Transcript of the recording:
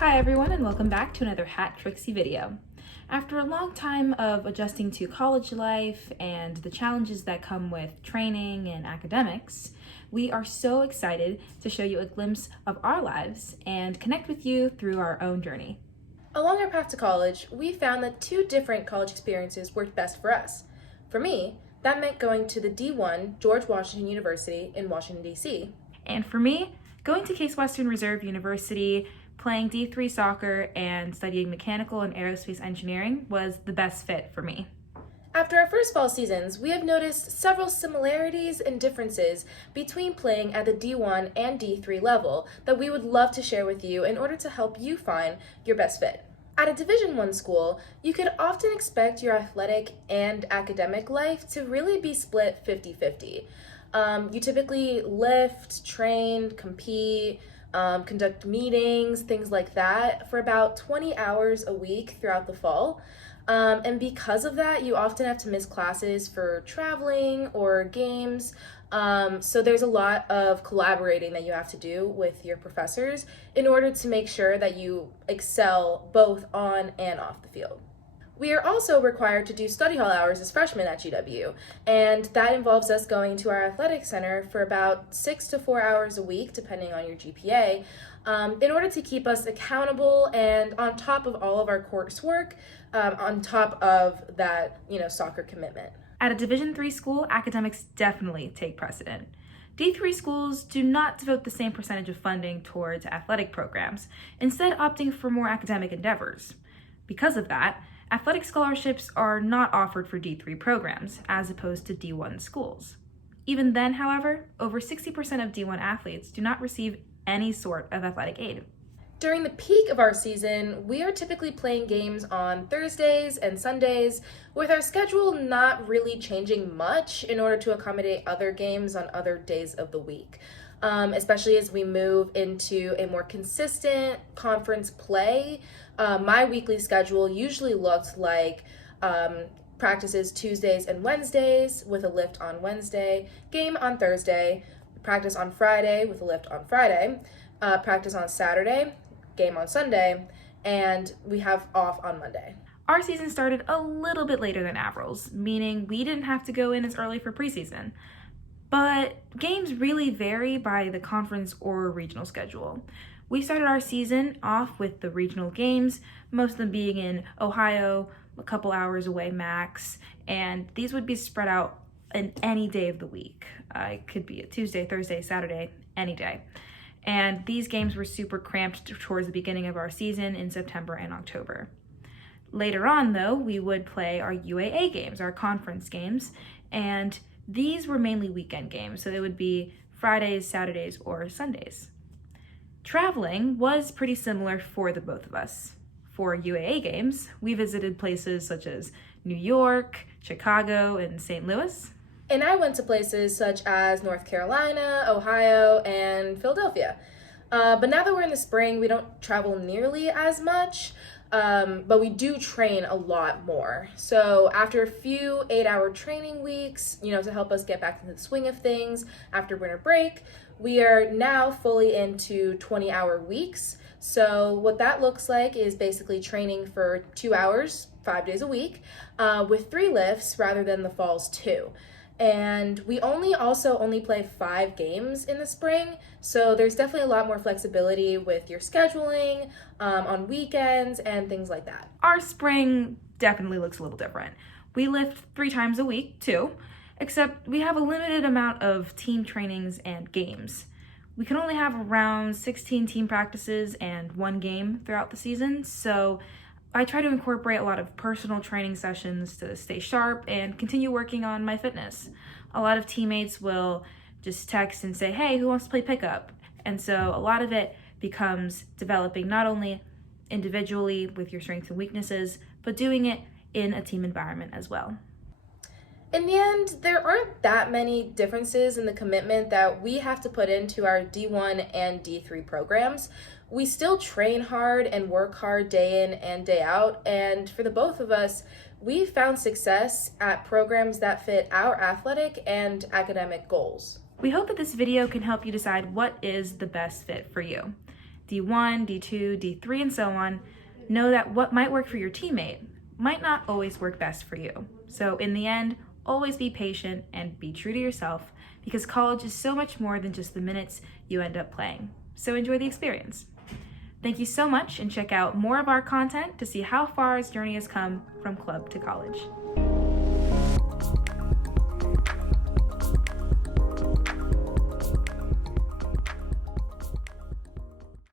Hi everyone, and welcome back to another Hat Trixie video. After a long time of adjusting to college life and the challenges that come with training and academics, we are so excited to show you a glimpse of our lives and connect with you through our own journey. Along our path to college, we found that two different college experiences worked best for us. For me, that meant going to the D1 George Washington University in Washington, D.C. And for me, going to Case Western Reserve University, playing D3 soccer, and studying mechanical and aerospace engineering was the best fit for me. After our first fall seasons, we have noticed several similarities and differences between playing at the D1 and D3 level that we would love to share with you in order to help you find your best fit. At a Division I school, you could often expect your athletic and academic life to really be split 50-50. You typically lift, train, compete, conduct meetings, things like that for about 20 hours a week throughout the fall. And because of that, you often have to miss classes for traveling or games. So there's a lot of collaborating that you have to do with your professors in order to make sure that you excel both on and off the field. We are also required to do study hall hours as freshmen at GW, and that involves us going to our athletic center for about 6 to 4 hours a week, depending on your GPA, in order to keep us accountable and on top of all of our coursework, on top of that, soccer commitment. At a Division III school, academics definitely take precedent. D3 schools do not devote the same percentage of funding towards athletic programs, instead opting for more academic endeavors. Because of that, athletic scholarships are not offered for D3 programs, as opposed to D1 schools. Even then, however, over 60% of D1 athletes do not receive any sort of athletic aid. During the peak of our season, we are typically playing games on Thursdays and Sundays, with our schedule not really changing much in order to accommodate other games on other days of the week. Especially as we move into a more consistent conference play. My weekly schedule usually looked like practices Tuesdays and Wednesdays with a lift on Wednesday, game on Thursday, practice on Friday with a lift on Friday, practice on Saturday, game on Sunday, and we have off on Monday. Our season started a little bit later than Avril's, meaning we didn't have to go in as early for preseason. But games really vary by the conference or regional schedule. We started our season off with the regional games, most of them being in Ohio, a couple hours away max, and these would be spread out in any day of the week. It could be a Tuesday, Thursday, Saturday, any day. And these games were super cramped towards the beginning of our season in September and October. Later on, though, we would play our UAA games, our conference games, and these were mainly weekend games, so they would be Fridays, Saturdays, or Sundays. Traveling was pretty similar for the both of us. For UAA games, we visited places such as New York, Chicago, and St. Louis. And I went to places such as North Carolina, Ohio, and Philadelphia. But now that we're in the spring, we don't travel nearly as much. But we do train a lot more. So after a few 8-hour training weeks, to help us get back into the swing of things after winter break, we are now fully into 20-hour weeks. So what that looks like is basically training for 2 hours, 5 days a week, with 3 lifts rather than the fall's 2. And we only play 5 games in the spring, so there's definitely a lot more flexibility with your scheduling, on weekends, and things like that. Our spring definitely looks a little different. We lift 3 times a week, too, except we have a limited amount of team trainings and games. We can only have around 16 team practices and 1 game throughout the season, so I try to incorporate a lot of personal training sessions to stay sharp and continue working on my fitness. A lot of teammates will just text and say, hey, who wants to play pickup? And so a lot of it becomes developing not only individually with your strengths and weaknesses, but doing it in a team environment as well. In the end, there aren't that many differences in the commitment that we have to put into our D1 and D3 programs. We still train hard and work hard day in and day out, and for the both of us, we've found success at programs that fit our athletic and academic goals. We hope that this video can help you decide what is the best fit for you. D1, D2, D3, and so on, know that what might work for your teammate might not always work best for you. So in the end, always be patient and be true to yourself, because college is so much more than just the minutes you end up playing. So enjoy the experience. Thank you so much, and check out more of our content to see how far this journey has come from club to college.